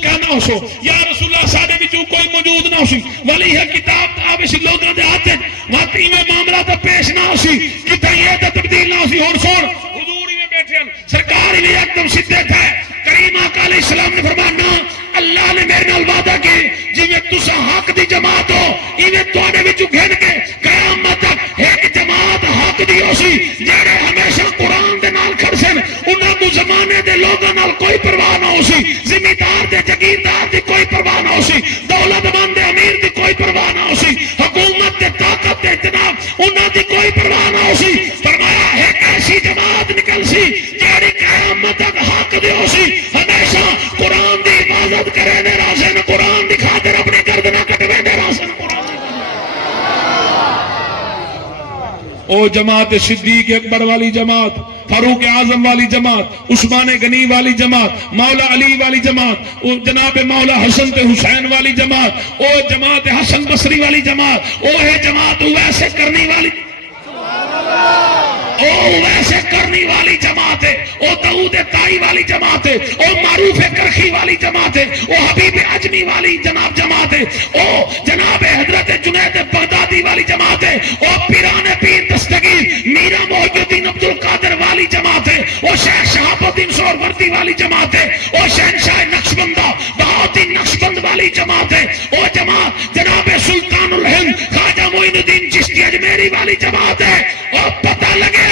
موجود کہنا ہو سو یا رسول اللہ ساڑھے بچوں کوئی موجود نہ ہو سی ولی ہے کتاب آوشی لوگوں دے آتے واقعی میں معاملہ تا پیش نہ ہو سی کتا یہ تا تبدیل نہ ہو سی اور سور حضوری میں بیٹھے ہیں سرکاری میں ایک دم صدق ہے کریم آقا علیہ السلام نے فرمانا اللہ نے میرے نال وعدہ کی جی میں تسا حق دی جماعت ہو ایویں تواڈے وچوں گھن کے قیامت تک ایک جماعت حق دی ہو سی جڑے ہمیشہ قرآن دے نال کھڑ سن انہاں کو زمانے دے لوگاں نال کوئی پرواہ نہ ہو سی زمیندار دے جگیردار دی کوئی پرواہ نہ ہو سی دولت مند دے امیر دی کوئی پرواہ نہ ہو سی حکومت دے طاقت دے جناب انہاں دی کوئی پرواہ نہ ہو سی فرمایا ایک ایسی جماعت نکل سی جڑی قیامت تک حق دی ہو سی ہمیشہ قرآن دی حفاظت کرے نے راسن قرآن دی خاطر اپنی گردناں کٹوے نے راسن قرآن او جماعت صدیق اکبر والی جماعت فاروق اعظم والی جماعت عثمان غنی والی جماعت مولا علی والی جماعت جناب مولا حسن تے حسین والی جماعت او جماعت حسن بصری والی جماعت او ہے جماعت ویسے کرنی والی او ویسے کرنی والی جماعت ہے او داؤد تائی والی جماعت ہے او معروف کرخی والی جماعت ہے او حبیب عجمی والی جناب جماعت ہے او جناب حضرت جنید بغدادی والی جماعت ہے او پیران پیر دستگیر میرا محی الدین عبدالقادر والی جماعت ہے او شیخ شہاب الدین سہروردی والی جماعت ہے او شہنشاہ نقشبندہ بہاؤالدین نقشبند والی جماعت ہے او جماعت جناب سلطان الہند خواجہ معین الدین چشتی اجمیری والی جماعت ہے او پتہ لگے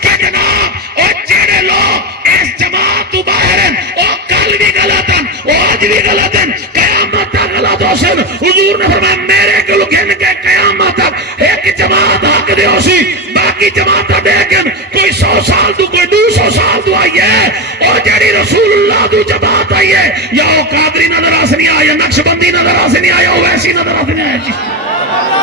کہ جناب او جڑے لوگ اس جماعت تو باہر ہیں او کل بھی غلط ہیں او آج بھی غلط ہیں قیامت تک غلط ہو سن حضور نے فرمایا میرے کو لگن کے قیامت تک ایک جماعت حق دے ہو سی باقی جماعت دیکھن کوئی 100 سال تو کوئی 200 سال تو آئی ہے اور جڑی رسول اللہ تو جماعت آئی ہے یا وہ قادری نظر آسنی آئی ہے نقشبندی نظر آسنی آئی ہے ویسی نظر آسنی آئی ہے